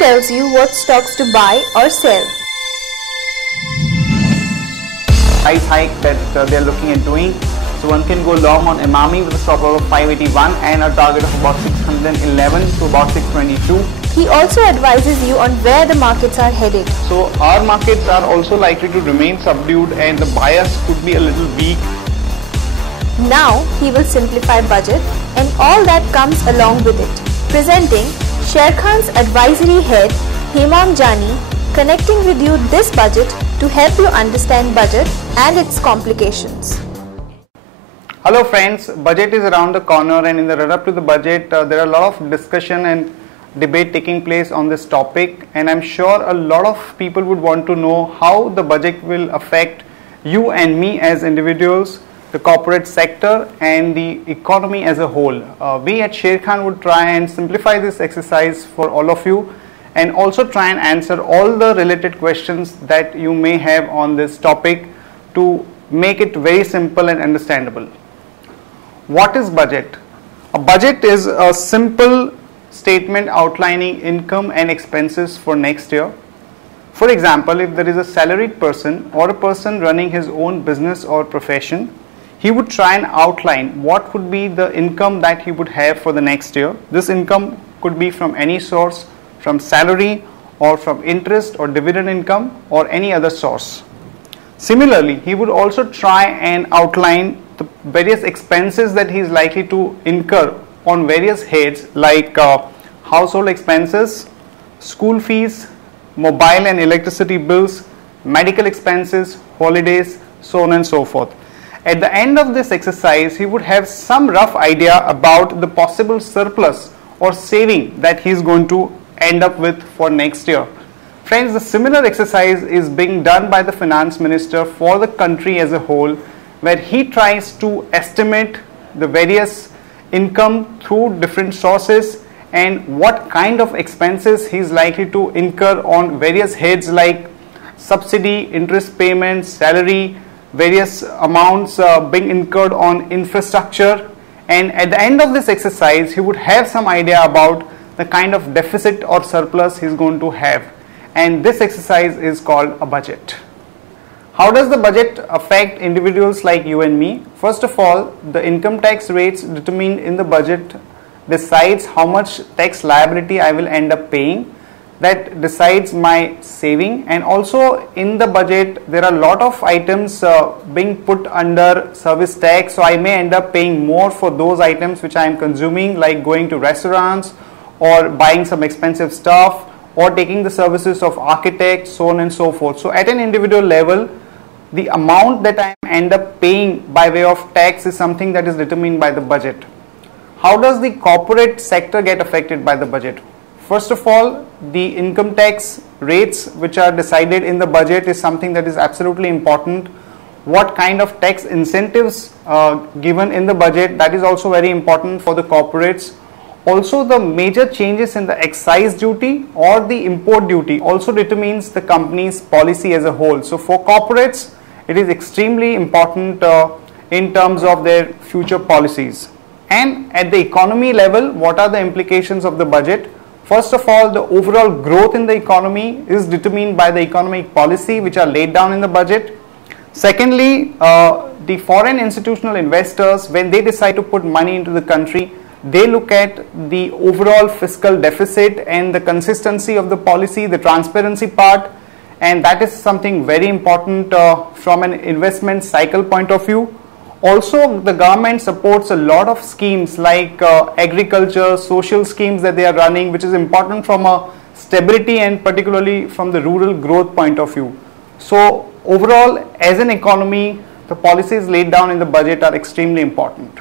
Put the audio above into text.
tells you what stocks to buy or sell. Price hike that they are looking at doing. So one can go long on Emami with a stop loss of 581 and a target of about 611 to about 622. He also advises you on where the markets are headed. So our markets are also likely to remain subdued and the bias could be a little weak. Now he will simplify budget and all that comes along with it. Presenting Sharekhan's advisory head Hemang Jani, connecting with you this budget to help you understand budget and its complications. Hello friends, budget is around the corner and in the run up to the budget there are a lot of discussion and debate taking place on this topic, and I'm sure a lot of people would want to know how the budget will affect you and me as individuals, the corporate sector and the economy as a whole. We at Sharekhan would try and simplify this exercise for all of you and also try and answer all the related questions that you may have on this topic to make it very simple and understandable. What is budget? A budget is a simple statement outlining income and expenses for next year. For example, if there is a salaried person or a person running his own business or profession, he would try and outline what would be the income that he would have for the next year. This income could be from any source, from salary or from interest or dividend income or any other source. Similarly, he would also try and outline the various expenses that he is likely to incur on various heads like household expenses, school fees, mobile and electricity bills, medical expenses, holidays, so on and so forth. At the end of this exercise, he would have some rough idea about the possible surplus or saving that he is going to end up with for next year. Friends, the similar exercise is being done by the finance minister for the country as a whole, where he tries to estimate the various income through different sources and what kind of expenses he is likely to incur on various heads like subsidy, interest payments, salary, various amounts being incurred on infrastructure, and at the end of this exercise he would have some idea about the kind of deficit or surplus he is going to have, and this exercise is called a budget. How does the budget affect individuals like you and me? First of all, the income tax rates determined in the budget decides how much tax liability I will end up paying. That decides my saving, and also in the budget there are a lot of items being put under service tax, so I may end up paying more for those items which I am consuming, like going to restaurants or buying some expensive stuff or taking the services of architects, so on and so forth. So at an individual level, the amount that I end up paying by way of tax is something that is determined by the budget. How does the corporate sector get affected by the budget? First of all, the income tax rates which are decided in the budget is something that is absolutely important. What kind of tax incentives given in the budget, that is also very important for the corporates. Also, the major changes in the excise duty or the import duty also determines the company's policy as a whole. So for corporates, it is extremely important in terms of their future policies. And at the economy level, what are the implications of the budget? First of all, the overall growth in the economy is determined by the economic policy which are laid down in the budget. Secondly, the foreign institutional investors, when they decide to put money into the country, they look at the overall fiscal deficit and the consistency of the policy, the transparency part, and that is something very important from an investment cycle point of view. Also, the government supports a lot of schemes like agriculture, social schemes that they are running, which is important from a stability and particularly from the rural growth point of view. So overall, as an economy, the policies laid down in the budget are extremely important.